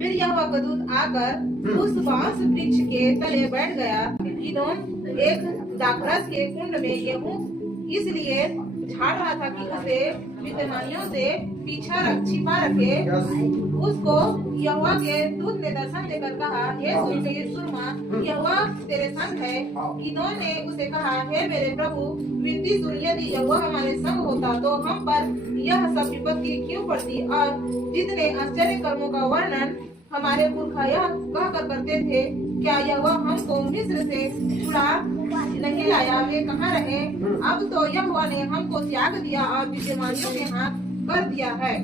फिर यहोवा का दूत आकर उस बांस वृक्ष के तले बैठ गया। गिदोन एक दाखरस के कुंड में गेहूं इसलिए झाड़ रहा था कि उसे मिद्यानियों से छिपा रखे। उसको यहोवा के दूत ने दर्शन देकर कहा, हे सूरवीर सुरमा, यहोवा तेरे संग है। गिदोन ने उसे कहा, हे मेरे प्रभु, विनती सुन, यदि यहोवा हमारे संग होता तो हम पर यह सब विपत्ति क्यों पड़ती, और जितने आश्चर्य कर्मों का वर्णन हमारे पुरखा यह कहकर करते थे, क्या यहोवा हमको मिस्र से छुड़ा नहीं लाया? वे कहाँ रहे? अब तो यहोवा ने हमको त्याग दिया और मिद्यानियों के हाथ कर दिया है।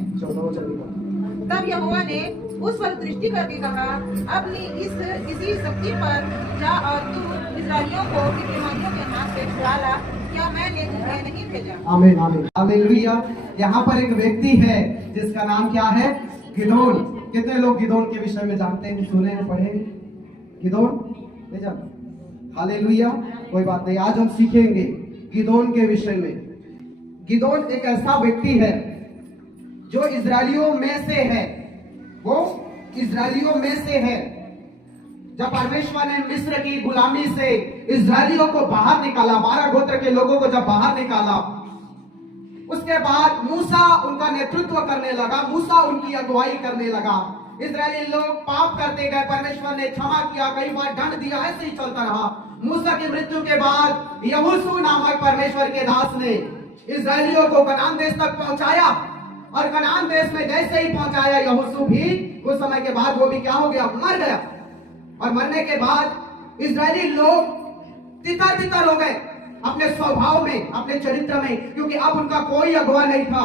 तब यहोवा ने उस पर दृष्टि करके कहा, अपनी इसी शक्ति पर जा और तू इस्राएलियों को मिद्यानियों के हाथ से छुड़ा ला। क्या मैंने तुम्हें नहीं भेजा? आमीन आमीन हालेलुया। यहाँ पर एक व्यक्ति है जिसका नाम क्या है? गिदोन। कितने लोग गिदोन के विषय में जानते हैं, सुने हैं, पढ़े? गिदोन नहीं जानते? हालेलुया। कोई बात नहीं, आज हम सीखेंगे गिदोन के विषय में। गिदोन एक ऐसा व्यक्ति है जो इजरायलियों में से है। वो इजरायलियों में से है। जब परमेश्वर ने मिस्र की गुलामी से इजरायलियों को बाहर निकाला, 12 गोत्र के लोगों को जब बाहर निकाला, उसके बाद मूसा उनका नेतृत्व करने लगा, मूसा उनकी अगुवाई करने लगा। इजरायली लोग पाप करते गए, परमेश्वर ने क्षमा किया, कई बार दंड दिया, ऐसे ही चलता रहा। मूसा की मृत्यु के बाद यहोशू नामक परमेश्वर के दास ने इजरायलियों को कनान देश तक पहुंचाया, और कनान देश में जैसे ही पहुंचाया यहोशू भी, कुछ समय के बाद वो भी क्या हो गया? मर गया। और मरने के बाद इजरायली लोग तितर तितर हो गए अपने स्वभाव में, अपने चरित्र में, क्योंकि अब उनका कोई अगुवा नहीं था।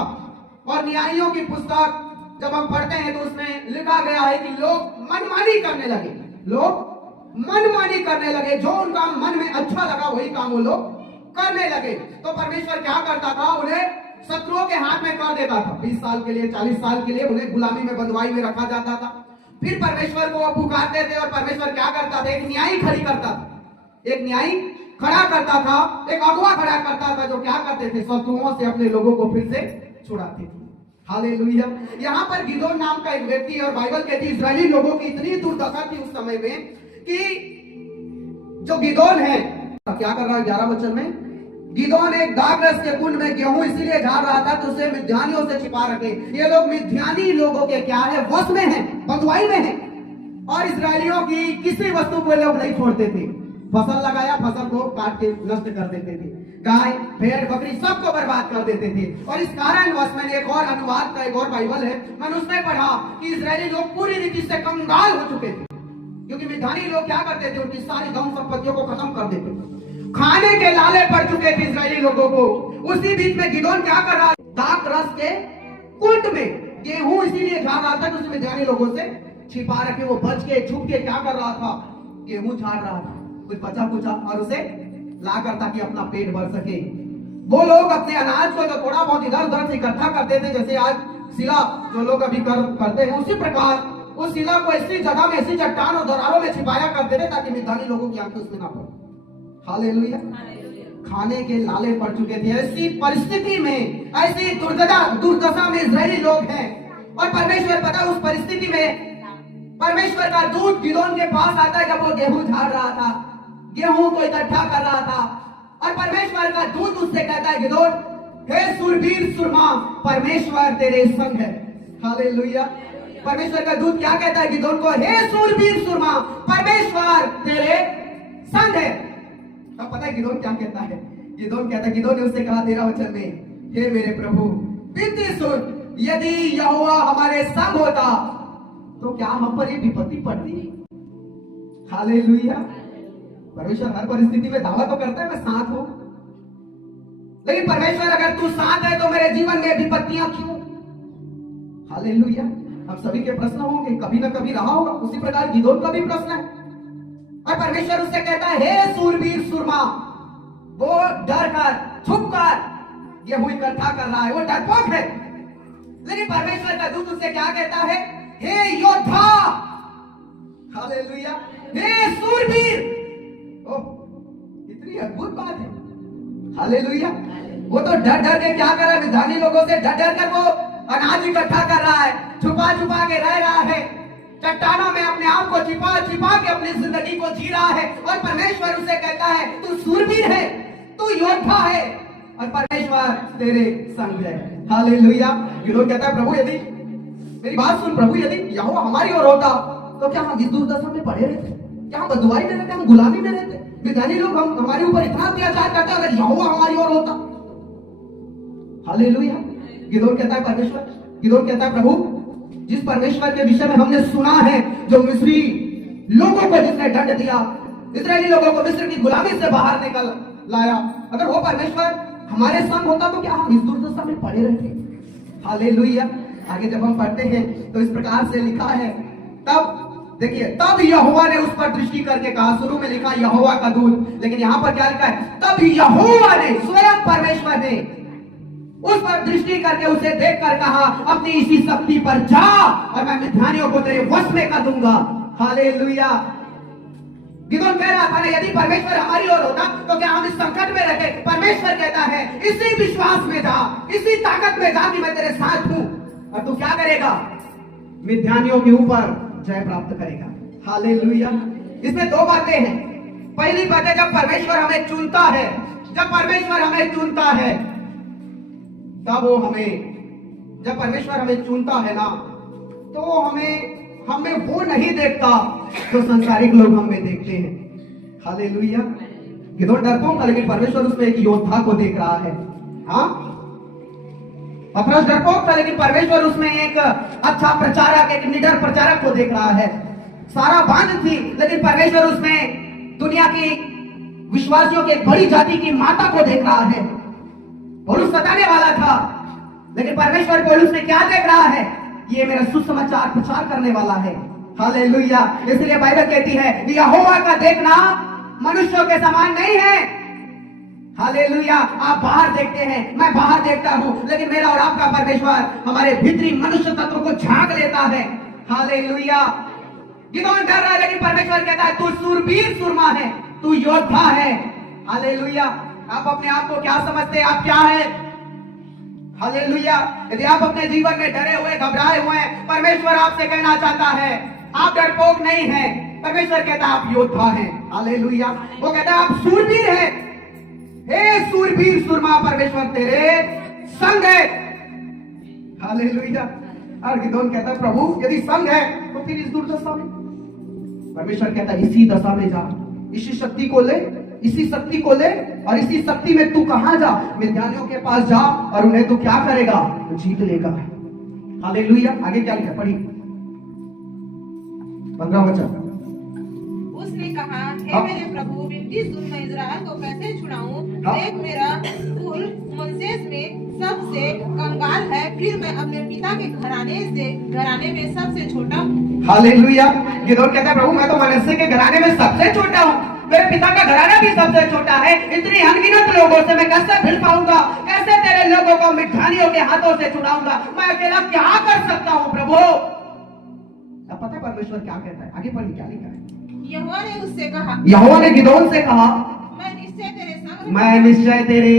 और न्यायियों की पुस्तक जब हम पढ़ते हैं तो उसमें लिखा गया है कि लोग मनमानी करने लगे। लोग मनमानी करने लगे, जो उनका मन में अच्छा लगा वही काम वो लोग करने लगे। तो परमेश्वर क्या करता था? उन्हें शत्रुओं के हाथ में कर देता था। 20 साल के लिए, 40 साल के लिए उन्हें गुलामी में, बंधुआई में रखा जाता था। फिर परमेश्वर को पुकारते थे, और परमेश्वर क्या करता था? एक न्यायी खड़ी करता था, एक न्यायी खड़ा करता था, एक अगुवा खड़ा करता था, जो क्या करते थे? शत्रुओं से अपने लोगों को फिर से छुड़ाते थे। हालेलुया। यहाँ पर गिदोन नाम का एक व्यक्ति, और बाइबल कहती है इजरायली लोगों की इतनी दुर्दशा थी उस समय में कि जो गिदोन है क्या कर रहा है? 11 वचन में, गिदोन एक दाखरस के कुंड में गेहूं इसीलिए झाड़ रहा था तो उसे मिद्यानियों से छिपा रखे। ये लोग मिद्यानी लोगों के क्या है? वश में है, बंधुआई में है। और इजरायलियों की किसी वस्तु को लोग नहीं छोड़ते थे। फसल लगाया, फसल को काट के नष्ट कर देते थे। गाय, भेड़, बकरी सबको बर्बाद कर देते थे। और इस कारण मैंने एक और अनुवाद का एक और बाइबल है, मैंने उसमें पढ़ा कि इजरायली लोग पूरी रीति से कंगाल हो चुके थे, क्योंकि मिद्यानी लोग क्या करते थे? उनकी सारी धन संपत्तियों को खत्म कर देते थे। खाने के लाले पड़ चुके थे इजरायली लोगों को। उसी बीच में गिदोन क्या कर रहा? दाखरस के कुंड में गेहूं इसीलिए झाड़ रहा था कि उसमें मिद्यानी लोगों से छिपा रखे। वो बच के छुप के क्या कर रहा था? गेहूं झाड़ रहा था, कुछ बचा कुचा, और उसे लाकर ताकि अपना पेट भर सके। वो लोग अपने अनाज को जो थोड़ा बहुत इधर उधर से इकट्ठा करते थे, जैसे आज शिला जो लोग अभी करते हैं, उसी प्रकार उस शिला को ऐसी जगह में, ऐसी चट्टान और दरारों में छिपाया करते थे ताकि मिद्यानी लोगों की आंखें उसमें ना पड़े। हालेलुया। खाने के लाले पड़ चुके थे। ऐसी परिस्थिति में, ऐसी दुर्दशा में इजरायली लोग हैं। और परमेश्वर पता, उस परिस्थिति में परमेश्वर का दूत गिदोन के पास आता है जब वो गेहूं झाड़ रहा था, गेहूं को इकट्ठा कर रहा था। और परमेश्वर का दूत उससे कहता है, गिदोन, हे सूरवीर सुरमा, परमेश्वर तेरे संग है। हालेलुया। परमेश्वर का दूत क्या कहता है गिदोन को? हे सूरवीर सुरमा, परमेश्वर तेरे संग है। तब पता है गिदोन क्या कहता है? गिदोन कहता है, गिदोन ने उससे कहा 13 वचन में, हे मेरे प्रभु, विनती सुन, यदि यहोवा हमारे संग होता तो क्या हम पर ये विपत्ति पड़ती? हालेलुया। परमेश्वर हर परिस्थिति में दावा तो करता है मैं साथ हूं, लेकिन परमेश्वर अगर तू साथ है तो मेरे जीवन में विपत्तियां क्यों? हालेलुया। हम सभी के प्रश्न होंगे, कभी ना कभी रहा होगा। उसी प्रकार गिदोन का भी प्रश्न है। और परमेश्वर उससे कहता है, हे सूरवीर सुरमा। वो डर कर, छुप कर गेहूं इकट्ठा कर रहा है, वो डरपोक है। लेकिन परमेश्वर का दूत उससे क्या कहता है? हे योद्धा। हालेलुया। हे सूरवीर। ओह, इतनी अद्भुत बात है। हालेलुया। वो तो डर डर के क्या कर रहा है? मिद्यानी लोगों से डर डर कर वो अनाज इकट्ठा कर रहा है, छुपा छुपा के रह रहा है। चट्टानों में अपने आप को छिपा छिपा के अपनी जिंदगी को जी रहा है, और परमेश्वर उसे कहता है तू सूरवीर है, तू योद्धा है, और परमेश्वर तेरे संग है। हालेलुया। गिदोन कहता है प्रभु यदि मेरी बात सुन, प्रभु यदि यहोवा हमारी ओर होता तो क्या हम इस दुर्दशा में पड़े रहते? क्या हम बदुआई में रहते? हम गुलामी में रहते? मिद्यानी लोग हमारे ऊपर इतना अत्याचार करते अगर यहोवा हमारी ओर होता। हालेलुया। गिदोन कहता है परमेश्वर, गिदोन कहता है प्रभु जिस परमेश्वर के विषय में हमने सुना है, जो मिस्री लोगों को जिसने दंड दिया, इस्राएली लोगों को मिस्र की गुलामी से बाहर निकल लाया, अगर वो परमेश्वर हमारे संग होता तो क्या हम इस दुर्दशा में पड़े रहते? हालेलुया। आगे जब हम पढ़ते हैं तो इस प्रकार से लिखा है, तब देखिए, तब यहोवा ने उस पर दृष्टि करके कहा, शुरू में लिखा यहोवा का दूत, लेकिन यहां पर क्या लिखा है? तब यहोवा ने, स्वयं परमेश्वर ने उस पर दृष्टि करके उसे देखकर कहा, अपनी इसी शक्ति पर जा और मैं मिद्यानियों को तेरे वश में कर दूंगा। हालेलुया। गिदोन कह रहा था ना, यदि परमेश्वर हमारी ओर होता तो क्या हम इस संकट में रहते? परमेश्वर कहता है इसी विश्वास में जा, इसी ताकत में जा कि मैं तेरे साथ हूं, और तू क्या करेगा? मिद्यानियों के ऊपर जय प्राप्त करेगा। हालेलुया। इसमें दो बातें हैं। पहली बात है, जब परमेश्वर हमें चुनता है, जब परमेश्वर हमें चुनता है तब वो हमें, जब परमेश्वर हमें चुनता है ना, तो वो हमें वो नहीं देखता जो संसारिक लोग हमें देखते हैं। हालेलुया। गिदोन डरपोक था, लेकिन परमेश्वर उसमें एक योद्धा को देख रहा है। हाँ, पतरस डरपोक था, लेकिन परमेश्वर उसमें एक अच्छा प्रचारक, एक निडर प्रचारक को देख रहा है। सारा बांझ थी, लेकिन परमेश्वर उसमें दुनिया की विश्वासियों की एक बड़ी जाति की माता को देख रहा है। पौलुस सताने वाला था, लेकिन परमेश्वर पौलुस में क्या देख रहा है? ये मेरा सुसमाचार प्रचार करने वाला है। हालेलुया। इसलिए बाइबल कहती है यहोवा का देखना मनुष्यों के समान नहीं है। हालेलुया। आप बाहर देखते हैं, मैं बाहर देखता हूं, लेकिन मेरा और आपका परमेश्वर हमारे भीतरी मनुष्य तत्व को झांक लेता है। हालेलुया। गिदोन डर रहा है, लेकिन परमेश्वर कहता है तू सूरवीर सूरमा है, तू योद्धा है। हालेलुया। आप अपने आप को क्या समझते हैं? आप क्या है? हालेलुया। यदि आप अपने जीवन में डरे हुए, घबराए हुए हैं, परमेश्वर आपसे कहना चाहता है आप डरपोक नहीं हैं। परमेश्वर कहता है आप योद्धा हैं। हालेलुया। वो कहता है आप सूरवीर हैं। हे सूरवीर सूरमा, परमेश्वर तेरे संग है। हालेलुया। और गिदोन कहता है प्रभु यदि संग है तो फिर इस दुर्दशा में, परमेश्वर कहता है इसी दशा में जा, इसी शक्ति को ले, इसी शक्ति को ले, और इसी शक्ति में तू कहां जा? मिद्यानियों के पास जा, और उन्हें तू क्या करेगा? तो जीत लेगा। हालेलुया। आगे क्या लिखा? पढ़ी 15 वचन। उसने कहा, हे मेरे प्रभु, विनती सुन, मैं इस्राएल को कैसे छुड़ाऊं? देख मेरा कुल मनसेस में सबसे कंगाल है, फिर मैं अपने पिता के घराने में सबसे छोटा हूँ। हालेलुया। गिदोन कहता है प्रभु मैं तो मनसे के घराने में सबसे छोटा हूँ, मेरे पिता का घराना भी सबसे छोटा है, इतनी अनगिनत लोगों से मैं कैसे भिड़ पाऊंगा? कैसे तेरे लोगों को मिद्यानियों के हाथों से छुड़ाऊंगा? मैं अकेला क्या कर सकता हूँ प्रभु? अब पता है परमेश्वर क्या कहता है? आगे पढ़िए क्या लिखा है? यहोवा ने उससे कहा, यहोवा ने गिदोन से कहा मैं निश्चय तेरे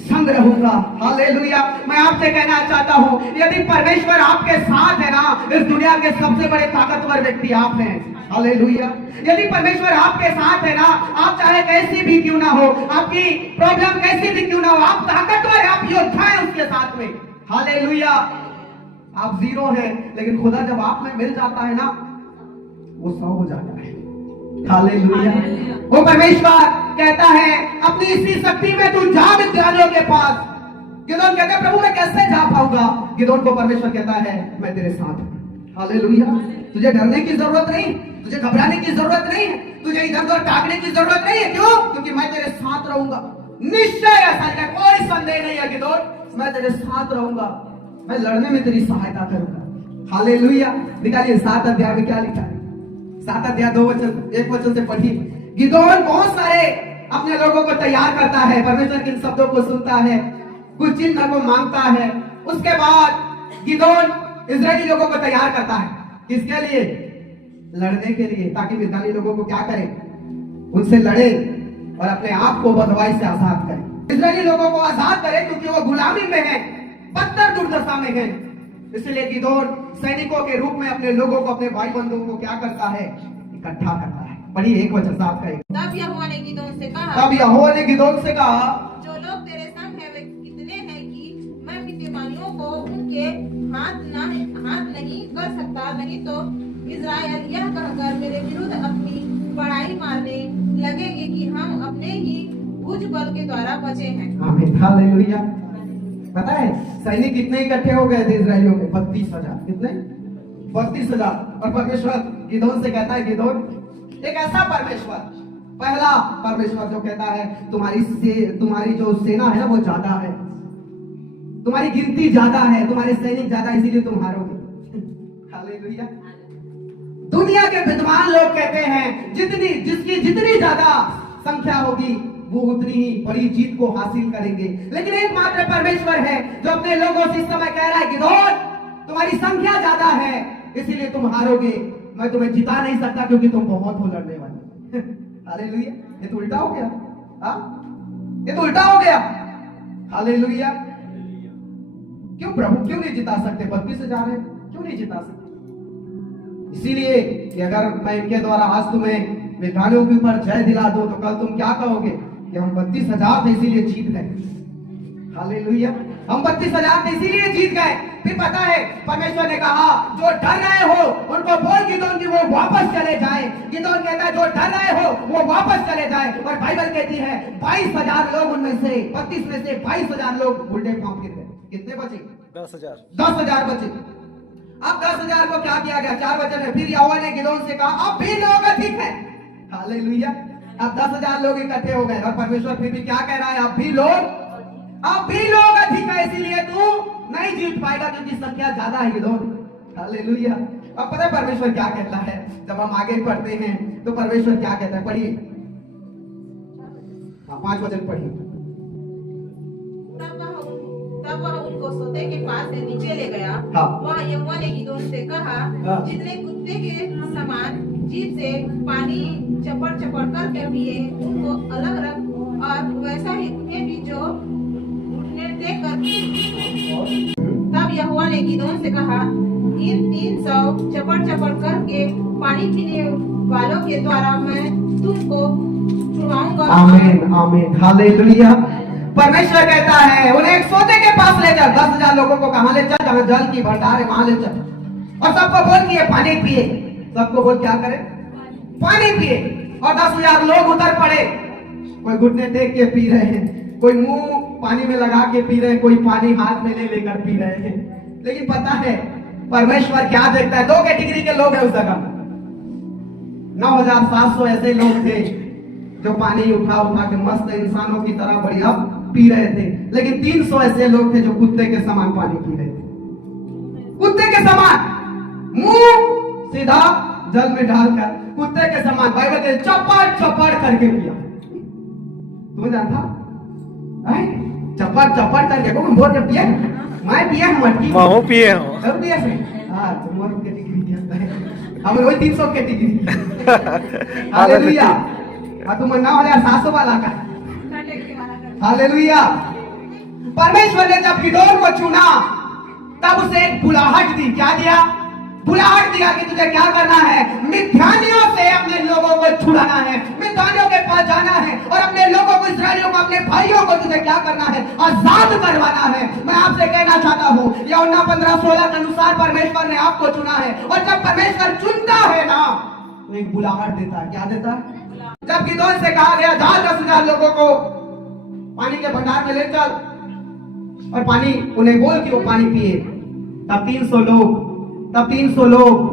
संग रहूंगा। हालेलुया। मैं आपसे कहना चाहता हूँ यदि परमेश्वर आपके साथ है ना, इस दुनिया के सबसे बड़े ताकतवर व्यक्ति आप हैं। हालेलुया। यदि परमेश्वर आपके साथ है ना, आप चाहे कैसी भी क्यों ना हो, आपकी प्रॉब्लम कैसी भी क्यों ना हो, आप ताकतवर है, आप योद्धा है उसके साथ में। हालेलुया। आप जीरो हैं, लेकिन खुदा जब आप में मिल जाता है ना, वो 100 हो जाता है। हालेलुया। वो परमेश्वर कहता है अपनी इसी शक्ति में तू जा मिद्यानियों के पास। गिदोन कहता है प्रभु मैं कैसे जा पाऊंगा? गिदोन को परमेश्वर कहता है मैं तेरे साथ हूं। हालेलुया। तुझे डरने की जरूरत नहीं, तुझे घबराने की जरूरत नहीं है, तुझे इधर उधर ताकने की जरूरत नहीं है। क्यों? क्योंकि मैं तेरे साथ रहूंगा। निश्चय ऐसा है, कोई संदेह नहीं है गिदोन, मैं तेरे साथ रहूंगा, मैं लड़ने में तेरी सहायता करूंगा। हालेलुया। निकालिए 7 अध्याय में क्या लिखा है? 7 अध्याय 2 वचन, 1 वचन से पढ़िए। गिदोन बहुत सारे अपने लोगों को तैयार करता है, परमेश्वर के शब्दों को सुनता है, कुछ चिन्ह को मांगता है। उसके बाद गिदोन इस्राएली लोगों को तैयार करता है, किसके लिए? लड़ने के लिए, ताकि मिद्यानी लोगों को क्या करे? उनसे लड़े और अपने आप को बदवाई से आजाद करे, इस्राएली लोगों को आजाद करे, क्योंकि वो गुलामी में है, बदतर दुर्दशा में है। इसलिए गिदोन सैनिकों के रूप में अपने लोगों को, अपने भाई बंधुओं को क्या करता है? इकट्ठा करता है। पढ़िए 1 वचन साफ का 1। तब यहोवा ने गिदोन से कहा, तब यहोवा ने गिदोन से कहा, जो लोग तेरे संग हैं वे कितने हैं कि मैं मिद्यानियों को उनके हाथ नहीं कर सकता, नहीं तो इस्राएल यह कहकर मेरे विरुद्ध अपनी बड़ाई मारने लगेंगे कि हम अपने ही भुज बल के द्वारा बचे हैं। आमीन, हालेलुया। पता है सैनिक कितने इकट्ठे हो गए थे इस्राएलियों के? 32,000। कितने? 32,000। और परमेश्वर गिदोन से कहता है, गिदोन एक ऐसा परमेश्वर, पहला परमेश्वर जो कहता है तुम्हारी जो सेना है ना वो ज्यादा है, तुम्हारी गिनती ज्यादा है, तुम्हारे सैनिक ज्यादा, इसीलिए तुम हारोगे। हालेलुया। दुनिया के विद्वान लोग कहते हैं जिसकी जितनी ज्यादा संख्या होगी वो उतनी ही बड़ी जीत को हासिल करेंगे। लेकिन एकमात्र परमेश्वर है जो अपने लोगों से इस समय कह रहा है, गिदोन तुम्हारी संख्या ज्यादा है इसीलिए तुम हारोगे, मैं तुम्हें जिता नहीं सकता क्योंकि तुम बहुत हो लड़ने वाले। हालेलुया। ये तो उल्टा हो गया। ये तो उल्टा हो गया। हालेलुया। क्यों प्रभु, क्यों नहीं जिता सकते? 32,000 है, क्यों नहीं जिता सकते? इसीलिए कि अगर मैं इनके द्वारा आज तुम्हें मिद्यानियों के ऊपर जय दिला दूं तो कल तुम क्या कहोगे कि हम 32,000 थे इसीलिए जीत गए। हालेलुया। हम 32,000 थे इसीलिए जीत गए। फिर पता है परमेश्वर ने कहा जो डर रहे हो उनको बोल गिदोन कि वो वापस चले जाए। गिदोन कहता है जो डर रहे हो वो वापस चले जाए। और बाइबल कहती है 22,000 लोग, उनमें से 32 में से 22,000 लोग उल्टे पांव गिर गए। कितने बचे? 10,000 बचे। अब 10,000 को क्या किया गया? 4 वचन है। फिर यहोवा ने गिदोन से कहा अब भी लोग अधिक है। हालेलुया। अब 10,000 लोग इकट्ठे हो गए और परमेश्वर फिर भी क्या कह रहा है? अब भी लोग अधिक है, इसीलिए तू नहीं जीत पाएगा क्योंकि संख्या ज्यादा है गिदोन। हालेलुया। अब पता है परमेश्वर क्या कहता है? जब हम आगे पढ़ते हैं तो परमेश्वर क्या कहता है? पढ़िए 5 वचन पढ़िए। तब वह उनको सोते के पास से नीचे ले गया। हाँ। वह यहोवा ने गिदोन से कहा, हाँ। जितने कुत्ते के समान जीभ से पानी चपड़ चपड़ करके पिए उनको अलग रख, और वैसा ही उन्हें भी जो नृत्य कर। तब यहोवा ने गिदोन से कहा, इन 300 चपड़ चपड़ करके पानी पीने वालों के द्वारा मैं तुमको छुड़वाऊंगा। आमीन, आमीन, हालेलुया। परमेश्वर कहता है उन्हें एक सोते के पास ले जा। 10,000 लोगों को कहां ले चल? जहां जल की भंडार है वहां ले चल और सबको बोल कि पानी पिए। सबको बोल क्या करे? पानी पिए। और 10,000 लोग उतर पड़े। कोई घुटने टेक के पी रहे हैं, कोई मुंह पानी में लगा के पी रहे हैं, कोई पानी हाथ में ले लेकर पी रहे हैं। लेकिन पता है परमेश्वर क्या देखता है? 2 कैटेगरी के लोग हैं उस जगह। 9,700 ऐसे लोग थे जो पानी उठा के मस्त इंसानोmək की तरह बढ़िया पी रहे थे। लेकिन 300 ऐसे लोग थे जो कुत्ते के समान पानी पी रहे थे। कुत्ते के समान, मुंह सीधा जल में डालकर कुत्ते के समान बाइबल के चपड़ चपड़ करके पिया। तुम्हें जानता है? चपड़ चपड़ करके को बोल के पिया। मैं पिया हूं, मटकी मैं पिए हूं। सब पिया से। हां तुम कैटेगरी कहता है। हम वही 300 कैटेगरी। हालेलुया। तुम 9,700 वाला का। हालेलुया। परमेश्वर ने जब गिदोन को चुना तब उसे एक बुलाहट दी। क्या दिया? बुलाहट दिया कि तुझे क्या करना है? मिद्यानियों से अपने लोगों को छुड़ाना है, मिद्यानियों के पास जाना है और अपने लोगों को, इस्राएलियों को, अपने भाइयों को तुझे क्या करना है? आजाद करवाना है। मैं आपसे कहना चाहता हूँ यूहन्ना 15:16 के अनुसार परमेश्वर ने आपको चुना है। और जब परमेश्वर चुनता है ना तो एक बुलाहट देता है। क्या देता है? जब गिदोन से कहा गया जा 10,000 लोगों को पानी के भंडार में ले चल और पानी उन्हें बोल कि वो पानी पिए, तब 300 लोग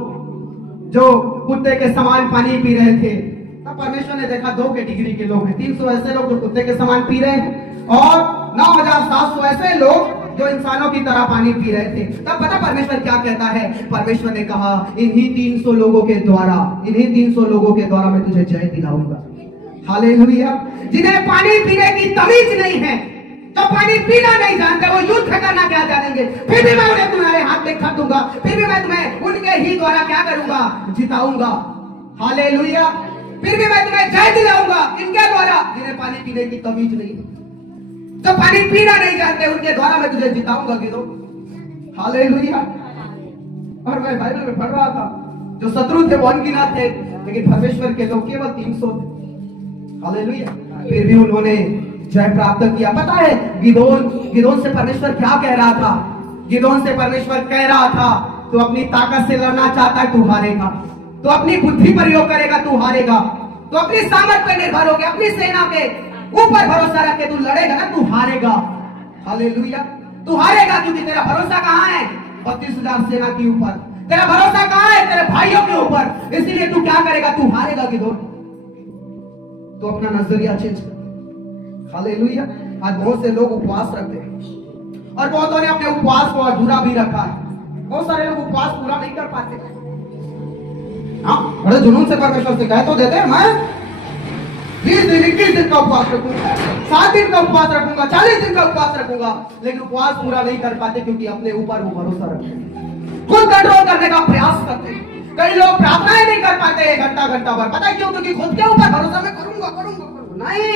जो कुत्ते के समान पानी पी रहे थे। तब परमेश्वर ने देखा 2 कैटेगरी के लोग हैं। 300 ऐसे लोग जो कुत्ते के समान पी रहे हैं और 9,700 ऐसे लोग जो इंसानों की तरह पानी पी रहे थे। तब पता परमेश्वर क्या कहता है? परमेश्वर ने कहा इन्हीं 300 लोगों के द्वारा मैं तुझे जय दिलाऊंगा। हालेलुया। जिन्हें पानी पीने की तमीज नहीं है, जो पानी पीना नहीं जानते, वो युद्ध करना क्या जानेंगे, फिर भी मैं उन्हें तुम्हारे हाथ में खत दूंगा, फिर भी मैं तुम्हें उनके ही द्वारा क्या करूंगा? जिताऊंगा। हालेलुया। फिर भी मैं तुम्हें जय दिलाऊंगा इनके द्वारा जिन्हें पानी पीने की तमीज नहीं है, जो पानी पीना नहीं जानते, उनके द्वारा मैं तुझे जिताऊंगा। गिदोन। हालेलुया। और मैं बाइबल में पढ़ रहा था, जो शत्रु थे वो अनगिनत थे, लेकिन परमेश्वर के लोग केवल 300 थे। हालेलुया। फिर भी उन्होंने जय प्राप्त किया। पता है गिदोन से परमेश्वर क्या कह रहा था? गिदोन से परमेश्वर कह रहा था, तू अपनी ताकत से लड़ना चाहता है, तू हारेगा। तू अपनी बुद्धि प्रयोग करेगा, तू हारेगा। तू अपनी सामर्थ पर निर्भर होकर अपनी सेना के ऊपर भरोसा रख के तू लड़ेगा ना, तू हारेगा। हालेलुया। तू हारेगा क्योंकि तेरा भरोसा कहां है? 32,000 सेना के ऊपर। तेरा भरोसा कहां है? तेरे भाइयों के ऊपर। इसीलिए तू क्या करेगा? तू हारेगा गिदोन। तो अपना नजरिया चेंज कर। हालेलुया। आज बहुत से लोग उपवास रखते हैं और बहुतों ने अपने उपवास को अधूरा भी रखा है। बहुत सारे लोग उपवास पूरा नहीं कर पाते। हाँ, बड़े जुनून से परमेश्वर से कह तो देते हैं, मैं 20 दिन 21 दिन का उपवास रखूंगा, 7 दिन का उपवास रखूंगा, 40 दिन का उपवास रखूंगा, लेकिन उपवास पूरा नहीं कर पाते क्योंकि अपने ऊपर वो भरोसा रखते हैं, खुद कंट्रोल करने का प्रयास करते हैं। कई लोग प्रार्थनाएं नहीं कर पाते घंटा भर। पता है क्यों? क्योंकि खुद के ऊपर भरोसा मैं करूंगा। नहीं,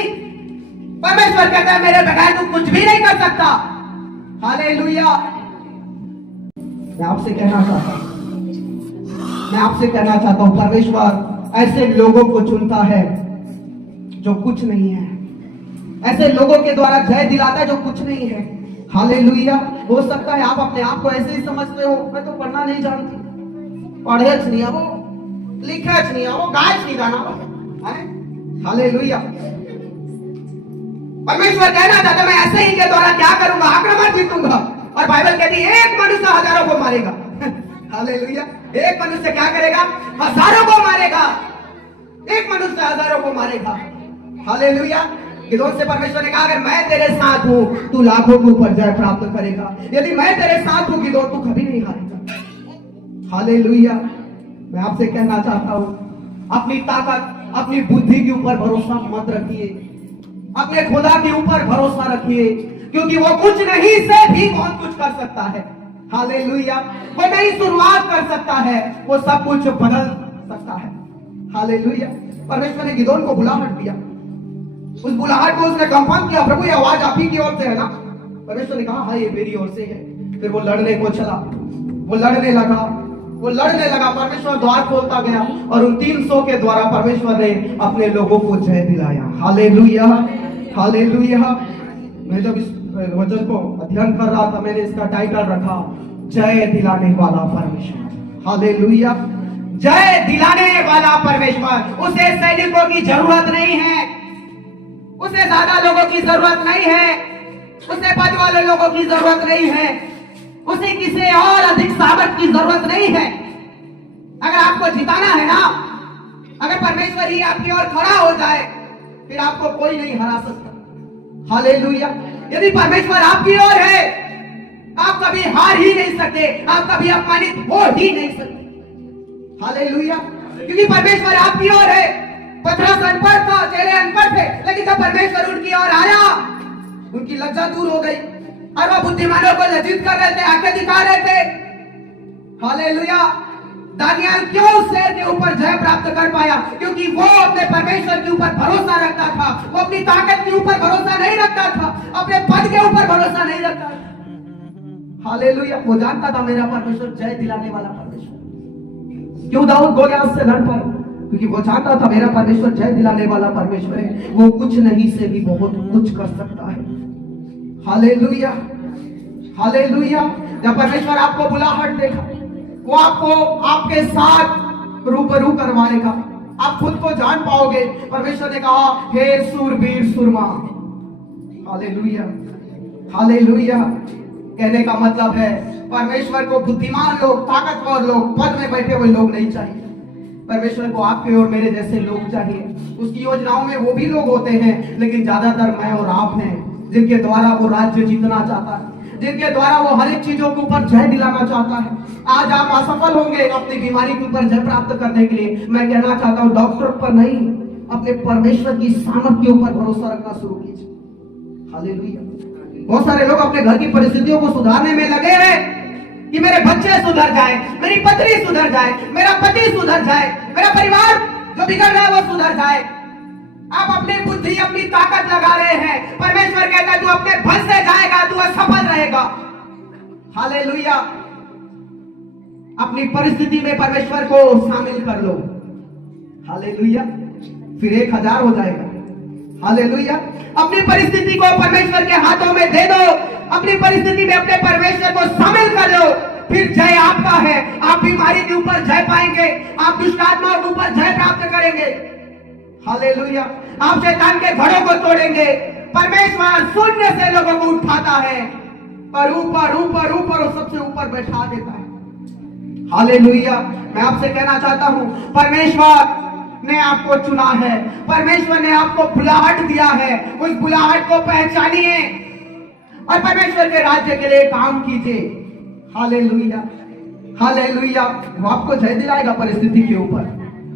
परमेश्वर कहता है मेरे बगैर तू कुछ भी नहीं कर सकता। हालेलुया। मैं आपसे कहना चाहता हूं, परमेश्वर ऐसे लोगों को चुनता है जो कुछ नहीं है, ऐसे लोगों के द्वारा जय दिलाता है जो कुछ नहीं है। हालेलुया। हो सकता है आप अपने आप को ऐसे ही समझते हो, मैं तो पढ़ना नहीं जानती, पढ़े नहीं है वो, लिखे नहीं है वो, गाय नहीं गाना। हालेलुया। परमेश्वर कहना चाहता मैं ऐसे ही के द्वारा क्या करूंगा? आक्रमण जीतूंगा। और बाइबल कहती है एक मनुष्य हजारों को मारेगा। हालेलुया। एक मनुष्य क्या करेगा? हजारों को मारेगा। एक मनुष्य हजारों को मारेगा। हालेलुया। गिदोन से परमेश्वर ने कहा अगर मैं तेरे साथ हूं तू लाखों के ऊपर जय प्राप्त करेगा। यदि मैं तेरे साथ हूं गिदोन, तू कभी नहीं हारेगा। हालेलुया। मैं आपसे कहना चाहता हूं, अपनी ताकत, अपनी बुद्धि के ऊपर भरोसा मत रखिए, अपने खुदा के ऊपर भरोसा रखिए, क्योंकि वो कुछ नहीं से भी बहुत कुछ कर सकता है। हालेलुया। वो नई शुरुआत कर सकता है, वो सब कुछ बदल सकता है। हालेलुया। परमेश्वर ने गिदोन को बुलाहट दिया, उस बुलाहट को उसने कंफर्म किया, प्रभु ये आवाज आप ही की ओर से है ना? परमेश्वर ने कहा हाँ ये मेरी ओर से है। फिर वो लड़ने को चला, वो लड़ने लगा। परमेश्वर द्वार खोलता गया और उन 300 के द्वारा परमेश्वर ने अपने लोगों को जय दिलाया। हालेलुया। हालेलुया। मैं जब इस वचन को अध्ययन कर रहा था, मैंने इसका टाइटल रखा जय दिलाने वाला परमेश्वर। हालेलुया। जय दिलाने वाला परमेश्वर। उसे सैनिकों की जरूरत नहीं है, उसे ज्यादा लोगों की जरूरत नहीं है, उसे पद वाले लोगों की जरूरत नहीं है, उसे किसी और अधिक सामर्थ की जरूरत नहीं है। अगर आपको जिताना है ना, अगर परमेश्वर ही आपकी ओर खड़ा हो जाए, फिर आपको कोई नहीं हरा सकता। हालेलुया। यदि परमेश्वर आपकी ओर है, आप कभी हार ही नहीं सकते, आप कभी अपमानित हो ही नहीं सकते। हालेलुया। क्योंकि परमेश्वर आपकी ओर है। पतरस अनपढ़ था, चेले अनपढ़ थे, लेकिन जब परमेश्वर उनकी ओर आया, उनकी लज्जा दूर हो गई और वो बुद्धिमानों को लज्जित कर रहे थे, आंखें दिखा रहे थे। हालेलुया। दानियल क्यों शेर के ऊपर जय प्राप्त कर पाया? क्योंकि वो अपने परमेश्वर के ऊपर भरोसा रखता था, वो अपनी ताकत के ऊपर भरोसा नहीं रखता था, अपने पद के ऊपर भरोसा नहीं रखता था। हालेलुया। वो जानता था मेरा परमेश्वर जय दिलाने वाला परमेश्वर। क्यों दाऊद गोलियत से लड़ पाया? क्योंकि वो जानता था मेरा परमेश्वर जय दिलाने वाला परमेश्वर है, वो कुछ नहीं से भी बहुत कुछ कर सकता है। हालेलुया। हालेलुया। जब परमेश्वर आपको बुलाहट देगा, वो आपको आपके साथ रूबरू करवाएगा, आप खुद को जान पाओगे। परमेश्वर ने कहा हे सूरवीर सुरमा। हालेलुया। हालेलुया। कहने का मतलब है परमेश्वर को बुद्धिमान लोग, ताकतवर लोग, पद में बैठे हुए लोग नहीं चाहिए। परमेश्वर को आपके और मेरे जैसे लोग चाहिए। उसकी योजनाओं में वो भी लोग होते हैं, लेकिन ज्यादातर मैं और आप हैं, जिनके द्वारा वो राज्य जीतना चाहता है, जिनके द्वारा वो हर एक चीजों के ऊपर जय दिलाना चाहता है। आज आप असफल होंगे अपनी बीमारी के ऊपर जय प्राप्त करने के लिए, मैं कहना चाहता हूँ डॉक्टर पर नहीं, अपने परमेश्वर की सामर्थ के ऊपर भरोसा रखना शुरू कीजिए। हालेलुया। बहुत सारे लोग अपने घर की परिस्थितियों को सुधारने में लगे हैं कि मेरे बच्चे सुधर जाए, मेरी पत्नी सुधर जाए, मेरा पति सुधर जाए, मेरा परिवार जो बिगड़ रहा है वो सुधर जाए। आप अपनी बुद्धि, अपनी ताकत लगा रहे हैं। परमेश्वर कहता है तू अपने बल से जाएगा, तू असफल रहेगा। हालेलुया। अपनी परिस्थिति में परमेश्वर को शामिल कर लो। हालेलुया। फिर 1000 हो जाएगा। हालेलुया। अपनी परिस्थिति को परमेश्वर के हाथों में दे दो, अपनी परिस्थिति में अपने परमेश्वर को शामिल कर लो, फिर जय आपका है। आप बीमारी के ऊपर जय पाएंगे, आप दुष्ट आत्माओं के ऊपर जय प्राप्त करेंगे। हालेलुया। आप शैतान के घड़ों को तोड़ेंगे। परमेश्वर शून्य से लोगों को उठाता है और ऊपर ऊपर ऊपर और सबसे ऊपर बैठा देता है। हालेलुया। मैं आपसे कहना चाहता हूं, परमेश्वर ने आपको चुना है, परमेश्वर ने आपको बुलाहट दिया है। उस बुलाहट को पहचानिए और परमेश्वर के राज्य के लिए काम कीजिए। हालेलुया। हालेलुया। वो आपको जय दिलाएगा परिस्थिति के ऊपर,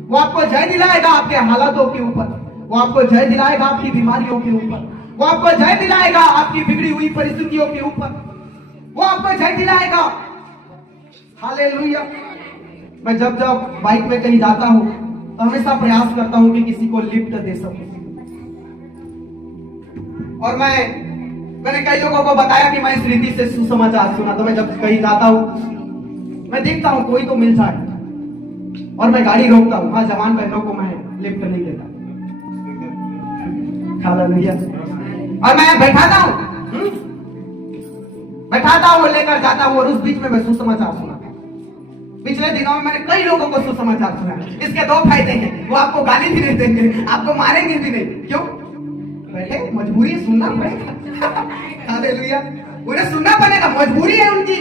वो आपको जय दिलाएगा आपके हालातों के ऊपर, वो आपको जय दिलाएगा आपकी बीमारियों के ऊपर, वो आपको जय दिलाएगा आपकी बिगड़ी हुई परिस्थितियों के ऊपर, वो आपको जय दिलाएगा। हालेलुया। मैं जब जब बाइक में कहीं जाता हूं तो हमेशा प्रयास करता हूं कि किसी को लिफ्ट दे सकूं। और मैंने कई लोगों को बताया कि मैं इस रीति से सुसमाचार सुना, तो मैं जब कहीं जाता हूं मैं देखता हूं कोई तो मिल जाए और मैं गाड़ी रोकता हूं। हाँ, जवान बहनों को मैं लिफ्ट नहीं देता। हालेलुया। और मैं बैठाता हूं, लेकर जाता हूं और उस बीच में मैं सुसमाचार सुनाता हूं। पिछले दिनों में मैंने कई लोगों को सुसमाचार सुना। इसके 2 फायदे हैं, वो आपको गाली भी नहीं देंगे, आपको मारेंगे भी नहीं। क्यों? बैठे, मजबूरी सुनना पड़ेगा। हालेलुया। उन्हें सुनना पड़ेगा, मजबूरी है उनकी।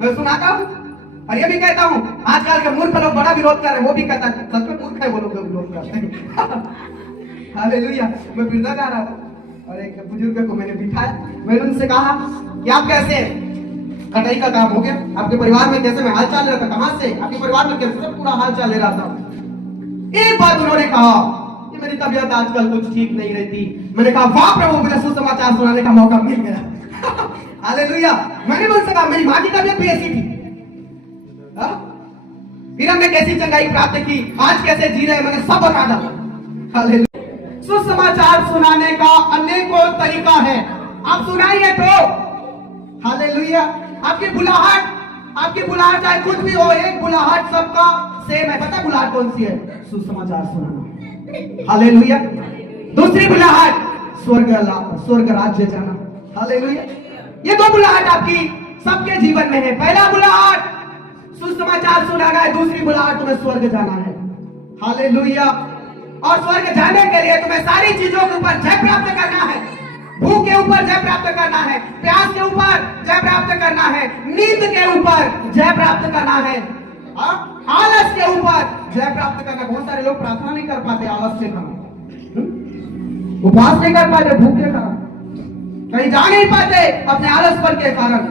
मैं सुनाता हूं और ये भी कहता हूं, आजकल के मूर्ख लोग बड़ा विरोध कर रहे हैं, वो भी कहता है सच में मूर्ख है वो लोग जो विरोध करते हैं। हालेलुया। मैं फिरता जा रहा था और एक बुजुर्ग को मैंने बिठाया। मैंने उनसे कहा कि आप कैसे हैं? कटाई का काम हो गया, आपके परिवार में कैसे? मैं हाल चाल ले रहा था। कहां से? आपके परिवार में कैसे? सब पूरा हाल चाल ले रहा था। एक बात उन्होंने कहा कि मेरी तबीयत आजकल कुछ ठीक नहीं रहती। मैंने कहा वाह प्रभु, मुझे सुसमाचार सुनाने का मौका मिल गया। हालेलुया। मैंने उनसे कहा मेरी मां की तबीयत भी ऐसी थी, फिर हमने कैसी चंगाई प्राप्त की, आज कैसे जी रहे, मैंने सब बता डाला। हालेलुया। सुसमाचार सुनाने का अनेकों तरीका है, आप सुनाइए तो। हालेलुया। आपकी बुलाहट चाहे कुछ भी हो, एक बुलाहट सबका सेम है। पता बुलाहट कौन सी है? सुसमाचार सुनाना। हालेलुया। दूसरी बुलाहट स्वर्ग राज्य जाना। हालेलुया। ये 2 बुलाहट आपकी सबके जीवन में है। पहला बुलाहट सुसमाचार सुनाना है, दूसरी बुलाहट तुम्हें स्वर्ग जाना है। हालेलुया। और स्वर्ग जाने के लिए तुम्हें सारी चीजों के ऊपर जय प्राप्त करना है। भूख के ऊपर जय प्राप्त करना है, प्यास के ऊपर जय प्राप्त करना है, नींद के ऊपर जय प्राप्त करना है, आलस के ऊपर जय प्राप्त करना। बहुत सारे लोग प्रार्थना नहीं कर पाते आलस के कारण, उपवास नहीं कर पाते भूख के कारण, कहीं जा नहीं पाते अपने आलस पर के कारण।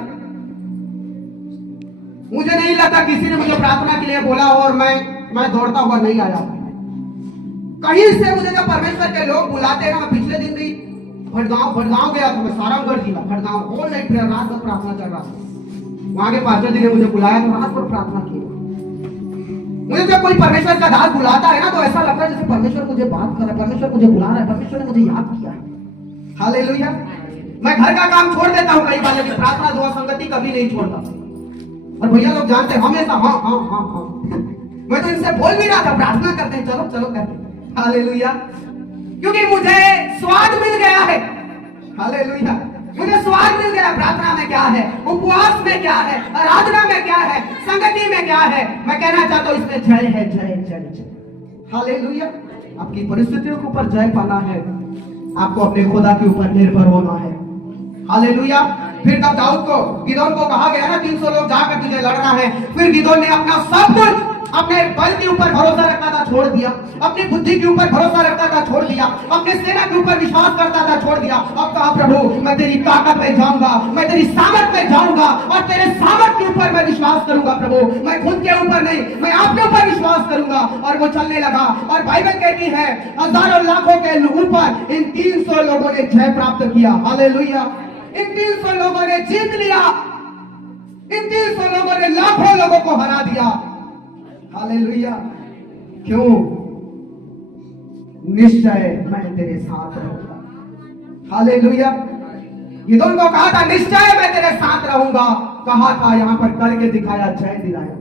मुझे नहीं लगता किसी ने मुझे प्रार्थना के लिए बोला और मैं दौड़ता हुआ नहीं आया। कहीं से मुझे जब परमेश्वर के लोग बुलाते हैं। मैं पिछले दिन भी भड़गांव गया था, मैं सारंगगढ़ जिला भड़गांव, होल नाइट प्रेयर, रात भर प्रार्थना कर रहा था। वहां के पास्टर जी ने मुझे बुलाया तो रात भर प्रार्थना की। मुझे जब कोई परमेश्वर का दास बुलाता है ना तो ऐसा लगता है जैसे परमेश्वर मुझे बात कर रहा है, परमेश्वर मुझे बुला रहा है, परमेश्वर ने मुझे याद किया है। हालेलुया। मैं घर का काम छोड़ देता हूँ कई बार, लेकिन प्रार्थना दुआ संगति कभी नहीं छोड़ता। और भैया लोग जानते हैं हमेशा हाँ हाँ हाँ हाँ। मैं तो इनसे बोल भी रहा था प्रार्थना करते हैं, चलो चलो करते। हालेलुया। क्योंकि मुझे स्वाद मिल गया है। हालेलुया। मुझे स्वाद मिल गया। प्रार्थना में क्या है, उपवास में क्या है, आराधना में क्या है, संगति में क्या है। मैं कहना चाहता हूं इसमें जय है, जय जय जय। हालेलुया। आपकी परिस्थितियों के ऊपर जय पाना है, आपको अपने खुदा के ऊपर निर्भर होना है। हालेलुया। फिर तब गिदोन को कहा गया ना 300 लोग जाकर तुझे लड़ना है। फिर गिदोन ने अपना सब कुछ अपने बल के ऊपर भरोसा रखता था, छोड़ दिया। अपनी बुद्धि के ऊपर भरोसा रखता था, छोड़ दिया। अपने सेना के ऊपर विश्वास करता था, छोड़ दिया। अब कहा प्रभु मैं तेरी ताकत में जाऊंगा, मैं तेरी सामर्थ में जाऊंगा और तेरे सामर्थ के ऊपर मैं विश्वास करूंगा प्रभु। मैं खुद के ऊपर नहीं, मैं आपके ऊपर विश्वास करूंगा। और वो चलने लगा। और बाइबल कहती है हजारों लाखों के ऊपर इन 300 लोगों ने जय प्राप्त किया। हालेलुया। इन 300 लोगों ने जीत लिया। इन 300 लोगों ने लाखों लोगों को हरा दिया। हालेलुया। क्यों? निश्चय मैं तेरे साथ रहूंगा। हालेलुया। गिदोन को कहा था निश्चय मैं तेरे साथ रहूंगा, कहा था यहां पर करके दिखाया, जय दिलाया।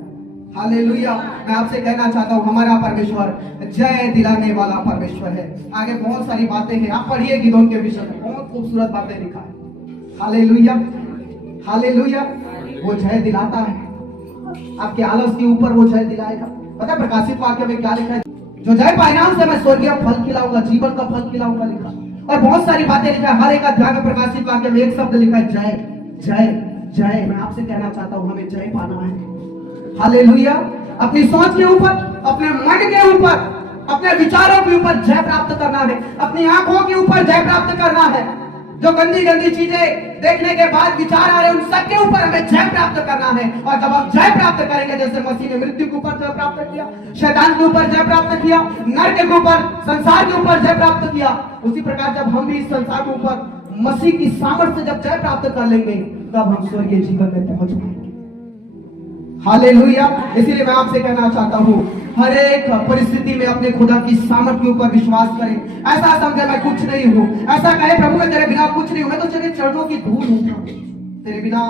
हालेलुया। मैं आपसे कहना चाहता हूँ हमारा परमेश्वर जय दिलाने वाला परमेश्वर है। आगे बहुत सारी बातें हैं, आप पढ़िए गिदोन के विषय में, बहुत खूबसूरत बातें लिखा है। Hallelujah, hallelujah. वो जय दिलाता है, आपके आलस के ऊपर वो जय दिलाएगा। पता है प्रकाशित वाक्य में क्या लिखा है? जो जय पाएगा उसे मैं स्वर्गीय फल खिलाऊंगा, जीवन का फल खिलाऊंगा लिखा। और बहुत सारी बातें लिखा है, हर एक अध्याय में प्रकाशित वाक्य में एक शब्द लिखा है जय जय जय। मैं आपसे कहना चाहता हूँ हमें जय पाना है। हालेलुया। अपनी सोच के ऊपर, अपने मन के ऊपर, अपने विचारों के ऊपर जय प्राप्त करना है। अपनी आंखों के ऊपर जय प्राप्त करना है। जो गंदी गंदी चीजें देखने के बाद विचार आ रहे हैं उन सबके ऊपर हमें जय प्राप्त करना है। और जब हम जय प्राप्त करेंगे, जैसे मसीह ने मृत्यु के ऊपर जय प्राप्त किया, शैतान के ऊपर जय प्राप्त किया, नरक के ऊपर, संसार के ऊपर जय प्राप्त किया, उसी प्रकार जब हम भी इस संसार के ऊपर मसीह की सामर्थ्य से जब जय प्राप्त कर लेंगे, तब हम स्वर्गीय जीवन में पहुंच पाएंगे। हालेलुया। इसीलिए मैं आपसे कहना चाहता हूँ हर एक परिस्थिति में अपने खुदा की सामर्थ के ऊपर विश्वास करें। ऐसा समझे मैं कुछ नहीं हूँ, ऐसा कहे प्रभु मैं तेरे बिना कुछ नहीं हूँ, मैं तो तेरे चरणों की धूल हूँ, तेरे बिना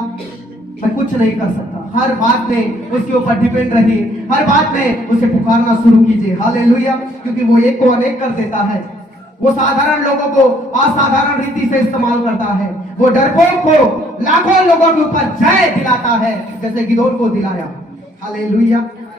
मैं कुछ नहीं कर सकता। हर बात में उसके ऊपर डिपेंड रहिए, हर बात में उसे पुकारना शुरू कीजिए। हालेलुया। क्योंकि वो एक को अनेक कर देता है, वो साधारण लोगों को असाधारण रीति से इस्तेमाल करता है, वो डरपोक को लाखों लोगों के ऊपर जय दिलाता है, जैसे गिदोन को दिलाया। हालेलुया।